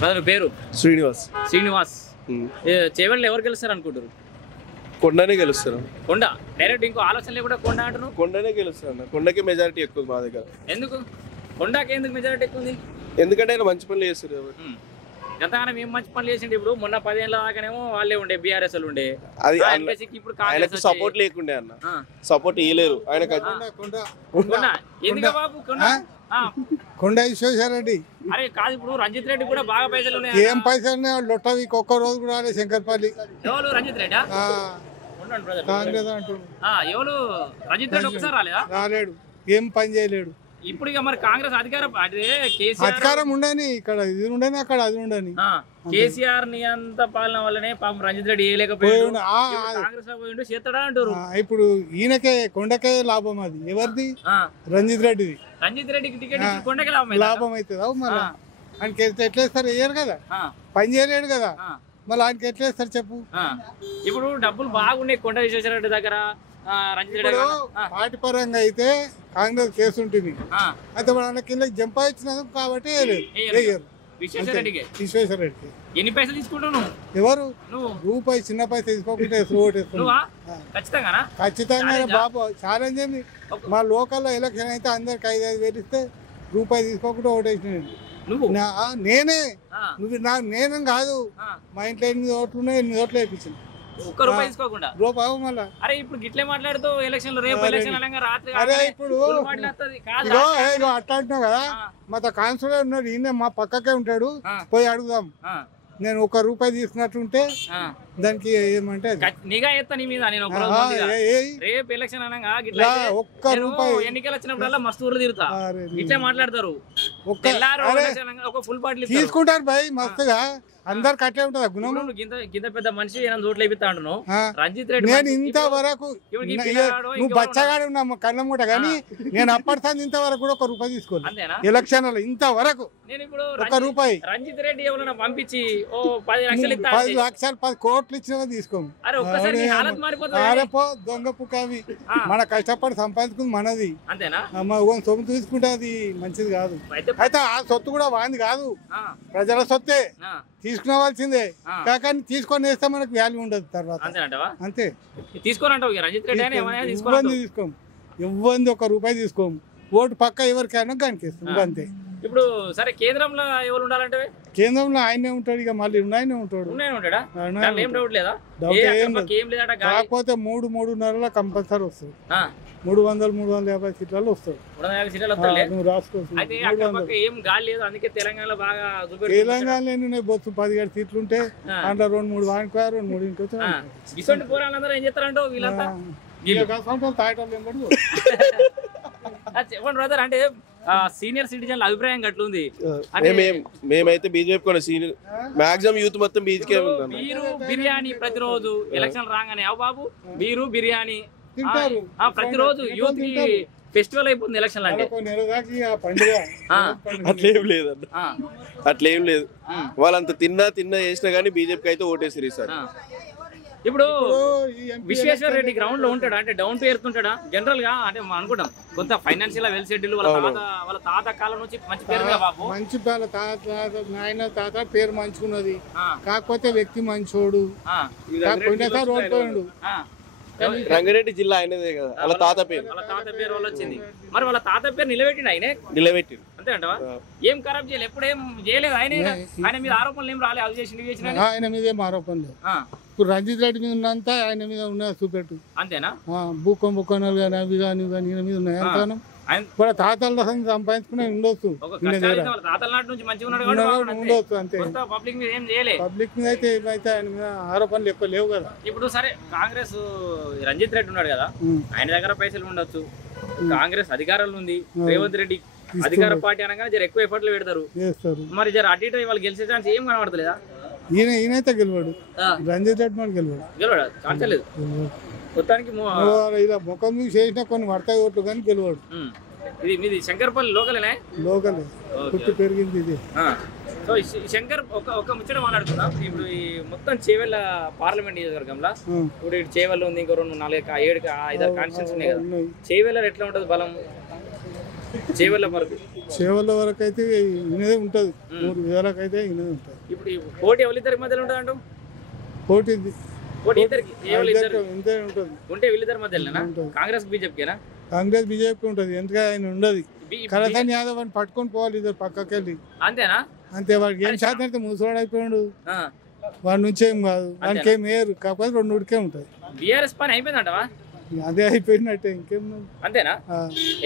Brother పేరు శ్రీనివాస్. శ్రీనివాస్. చేవెళ్ళలో ఎవరు గెలుస్తారు అనుకుంటారు? కొండనే గెలుస్తారు. కొండ డైరెక్ట్ ఇంకో ఆలోచన లేకుండా కొండ అంటున్నావు. కొండనే గెలుస్తారు అన్న. కొండకి మెజారిటీ ఎక్కువ మా దగ్గర. ఎందుకు కొండకి ఎందుకు మెజారిటీ ఎక్కువ ఉంది? ఎందుకంటే ఆయన మంచి పనులు చేస్తారు కాబట్టి. గతగానే మేము మంచి పనులు చేసిండు. ఇప్పుడు మొన్న 10 ఏళ్ళ దాకానేమో వాళ్ళే ఉండే బీఆర్ఎస్ ఉండే. అది ఇప్పుడు ఆయనకు సపోర్ట్ లేకుండే అన్న. సపోర్ట్ ఇయ్యలేరు ఆయనకు. ఎందుకు బాబు కొండ విశ్వేశ్వరరెడ్డి. అరే కాదు, ఇప్పుడు రంజిత్ రెడ్డి కూడా బాగా పైసలు ఉన్నాయి. ఏం పైసలు ఉన్నాయి? లొట్టవి ఒక్క రోజు కూడా రాలేదు. శంకర్పల్లి ఎవరు రంజిత్ రెడ్డి? కాంగ్రెస్ అంటున్నారు. ఎవరు రంజిత్ రెడ్డి ఒకసారి రాలేదా? రాలేడు, ఏం పని చేయలేడు. ఇప్పుడు ఇక మరి కాంగ్రెస్ అధికారం అధికారం ఉండని, ఇక్కడ ఇది ఉండని, అక్కడ అది ఉండని. కేసీఆర్ నియంత పాలన వల్లనే పాపం రంజిత్ రెడ్డి వేయలేకపోయాడు. కాంగ్రెస్ లో పోయిండు చేస్తాడా అంటారు. ఇప్పుడు ఈయనకే కొండకే లాభం. అది ఎవరిది? రంజిత్ రెడ్డిది. రంజిత్ రెడ్డికి టికెట్ కొండకే లాభం అవుతుంది. మళ్ళీ ఆయనకి ఎట్లా ఇస్తారు? వేయరు కదా, పని చేయలేడు కదా, మళ్ళీ ఆయనకి ఎట్లా ఇస్తారు చెప్పు? ఇప్పుడు డబ్బులు బాగున్నాయి కొండ విశ్వేశ్వరరెడ్డి దగ్గర. పార్టీ పరంగా అయితే కాంగ్రెస్ కేసు ఉంటుంది. అయితే వాళ్ళ కింద జంపా ఇచ్చినందుకు కాబట్టి విశ్వేశ్వరరెడ్డికి. ఎన్ని పైసలు తీసుకుంటావు? ఎవరు? రూపాయి చిన్న పైసలు తీసుకోకుండా ఖచ్చితంగా బాబు ఛాలెంజ్ ఏంది? మా లోకల్లో ఎలక్షన్ అయితే అందరికి 5,000 ఇస్తే రూపాయి తీసుకోకుండా ఓటేసిన నేనే. నేనే కాదు, మా ఇంట్లో 8 ఓట్లు ఉన్నాయి, 8 ఓట్లు వేయించింది. ఒక్క రూపాయి తీసుకోకుండా రూపాయి. మళ్ళా అరే ఇప్పుడు గిట్లే మాట్లాడుతూ ఎలక్షన్ లో రేపు ఎలక్షన్ అనగా రాత్రి ఇప్పుడు అట్లా అంటున్నావు కదా. మా కాన్స్టేబుల్ ఉన్నాడు, ఈయన మా పక్కకే ఉంటాడు, పోయి అడుగుదాం. నేను 1 రూపాయి తీసుకున్నట్టుంటే దానికి ఏమంటే నిఘా ఎత్తా నీ మీద. నేను రేపు ఎలక్షన్ అనగా ఒక్క రూపాయి ఎన్నికలు వచ్చినప్పుడల్లా మస్తు ఊర్లు తిరుగుతా, ఇట్లే మాట్లాడతారు. ఫుల్ పార్టీ తీసుకుంటారు భయ్ మస్తుగా. అందరికి అట్లే ఉంటది గుణం. కింద పెద్ద మనిషి చోట్ల ఇప్పిస్తాను రంజిత్ రెడ్డి. నేను ఇంతవరకు నువ్వు బచ్చగాడు ఉన్నాము కన్నమూట, కానీ నేను అప్పటిసారి ఇంతవరకు కూడా 1 రూపాయి తీసుకోవాలి ఎలక్షన్ లో. ఇంతవరకు నేను ఇప్పుడు 1 రూపాయి రంజిత్ రెడ్డి ఎవరైనా పంపించి 10 లక్షలు 10 లక్షలు 10 కోట్లు ఇచ్చినా తీసుకోము. ఆరేపో దొంగ పుక్కవి. మన కష్టపడి సంపాదించుకుంది మనది. అంతేనా? సొమ్ము తీసుకుంటే అది మంచిది కాదు. అయితే ఆ సొత్తు కూడా వాంది కాదు, ప్రజల సొత్తే, తీసుకునేవాల్సిందే. కానీ తీసుకొని వేస్తే మనకు వాల్యూ ఉండదు తర్వాత. అంతే. తీసుకోము, ఇవ్వండి 1 రూపాయి తీసుకోము. ఓటు పక్క ఎవరికైనా దానికి ఇస్తాం అంతే. ఇప్పుడు సరే కేంద్రంలో ఎవరు ఉండాలంటే? కేంద్రంలో ఆయనే ఉంటాడు, ఇక మళ్ళీ ఆయనే ఉంటాడు. కాకపోతే 3-3.5 కంపల్సరీ వస్తుంది. 300-350 సీట్లలో వస్తాడు. నువ్వు రాసుకోవచ్చు. తెలంగాణలో బొత్తు 17 సీట్లు ఉంటే అందులో 2-3 వానికి 2-3 ఇంటికి వచ్చారు. అంటే సీనియర్ సిటిజన్ల అభిప్రాయం అట్లుంది. మేమైతే బీజేపీ కూడా సీనియర్, మాక్సిమం యూత్ మొత్తం బీజేపీ. బీరు బిర్యానీ ప్రతిరోజు ఎలక్షన్ రాగానే అవు బాబు బీరు బిర్యానీ ప్రతిరోజు యూత్ కి ఫెస్టివల్ అయిపోతుంది ఎలక్షన్ అంటే. అట్లేం లేదన్న, అట్లేం లేదు. వాళ్ళంత తిన్నా చేసినా గానీ బీజేపీకి అయితే ఓటేసారు ఈసారి. ఇప్పుడు విశ్వేశ్వర రెడ్డి గ్రౌండ్ లో ఉంటాడా? అంటే డౌన్ టు ఎర్త్ ఉంటాడా? జనరల్ గా అంటే మనం అనుకుంటాం కొంత ఫైనాన్షియల్ వెల్ సెటిల్, వాళ్ళ తాత కాలం నుంచి మంచి పేరు బాబు. మంచి నాయన తాత పేరు మంచుకున్నది, కాకపోతే వ్యక్తి మంచోడు. రంగారెడ్డి జిల్లా ఆయనదే కదా, వాళ్ళ తాత పేరు వల్ల వచ్చింది. మరి వాళ్ళ తాత పేరు నిలబెట్టిండు ఆయనే. నిలబెట్టిండు అంతే అంటవా? ఏం ఖరాబ్ చేయలేదు, ఎప్పుడేం చేయలేదు ఆయన. ఆయన మీద ఆరోపణలు ఏం రాలేదు. అది చేసి ఆయన మీద ఏం ఆరోపణలు లేవు. ఇప్పుడు రంజిత్ రెడ్డి మీద ఉన్నంత ఆయన మీద ఉన్నది చూపెట్టు. అంతేనా? బుక్కనాలు కానీ అవి కానీ ఈయన మీద ఉన్నాయి. ఎంతగానో కూడా తాతల సంపాదించుకునే ఉండొచ్చు, ఉండొచ్చు అంతే. పబ్లిక్ మీద అయితే ఆయన మీద ఆరోపణలు ఎక్కువ లేవు కదా. ఇప్పుడు సరే కాంగ్రెస్ రంజిత్ రెడ్డి ఉన్నాడు కదా, ఆయన దగ్గర పైసలు ఉండొచ్చు. కాంగ్రెస్ అధికారంలో ఉంది, రేవంత్ రెడ్డి అధికార పార్టీ అనగానే జర ఎక్కువ ఎఫర్ట్లు పెడతారు. మరి జర అటు ఇటు వాళ్ళు గెలిచే ఛాన్స్ ఏం కనబడతలేదా? ఈయనైతే గెలవాడు, రంజిత్ రెడ్డి మాట గెలవాడు ఛాన్స్ లేదు మొత్తానికి. ఇలా ముఖం చేసిన కొన్ని వర్తాయి ఓట్లు కానీ గెలవాడు. ఇది మీది శంకర్పల్లి లోకలేనే? లోకలే, పుట్టి పెరిగింది ఇది. సో శంకర్ ఒక ముచ్చట మాట్లాడుకుందాం. ఇప్పుడు ఈ మొత్తం చేవెళ్ళ పార్లమెంట్ నియోజకవర్గంలో ఇప్పుడు ఇటు చేవెళ్ళ ఉంది, ఇంకో 2, 4, 7, 5 కాన్స్టిట్యూన్స్ ఉన్నాయి కదా. చేవెళ్ళ ఎట్లా ఉంటుంది బలం? చేవెళ్ళ వరకు సేవల వరకు అయితే ఇన్నదే ఉంటుంది 3 విధాలకు అయితే ఇన్నదే ఉంటుంది. ఇప్పుడు ఈ పోటీ ఎవరిద్దరి మధ్యలో ఉంటుంది అంటూ పోటీ పోటీ ఇద్దరికి ఇంతే ఉంటుంది. ఉంటే వీళ్ళిద్దరి మధ్యలోనా కాంగ్రెస్ బీజేపీకేనా కాంగ్రెస్ బీజేపీ ఉంటుంది. ఎందుకంటే ఆయన ఉండదు కలసాని యాదవ్ అని పట్టుకొని పోవాలి ఇద్దరు పక్కకి వెళ్ళి అంతేనా అంతే. వాడికి ఏం శాతం అయితే ముసలాడు అయిపోయాడు, వాడి నుంచి ఏం కాదు, వానికి ఏం వేరు కాకపోతే 2 ఉడికే ఉంటుంది. బీఆర్ఎస్ పని అయిపోయిందంటవా? అదే అయిపోయినట్టే ఇంకేం అంతేనా?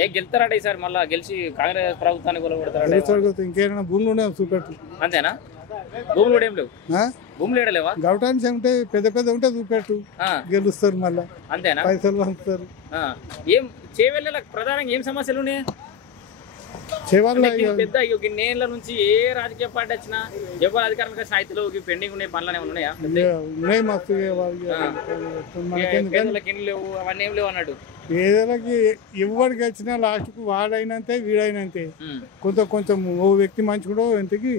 ఏ గెలుతారట ఈసారి మళ్ళా గెలిచి కాంగ్రెస్ ప్రభుత్వాన్ని కొలగొడతారట? ఇంకేమైనా భూములు ఉన్నాయో చూపెట్టు. అంతేనా? భూములు కూడా ఏం లేవు, భూములు ఏడలేవా? గౌటాన్స్ ఉంటే పెద్ద పెద్ద ఉంటే చూపెట్టు, గెలుస్తారు మళ్ళా. అంతేనా? పైసలు పంపుతారు. ఏం చేవెళ్ళ ప్రధానంగా ఏం సమస్యలు ఉన్నాయి? పెద్ద నేల నుంచి ఏ రాజకీయ పార్టీ వచ్చినా ఎవరు అధికారంలో వచ్చిన రైతులు పెండింగ్ ఉన్నాయి పనులు ఏమైనా ఉన్నాయా? ఉన్నాయి మస్తు. ఎన్ని లేవు, అవన్నీ ఏం లేవు అన్నట్టు. పేదలకి ఎవరికి వచ్చినా లాస్ట్కు వాడైనంతే వీడైనంతే. కొంచెం ఓ వ్యక్తి మంచి కూడా ఇంటికి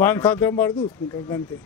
వాళ్ళని సద్రం పడి చూసుకుంటారు అంతే.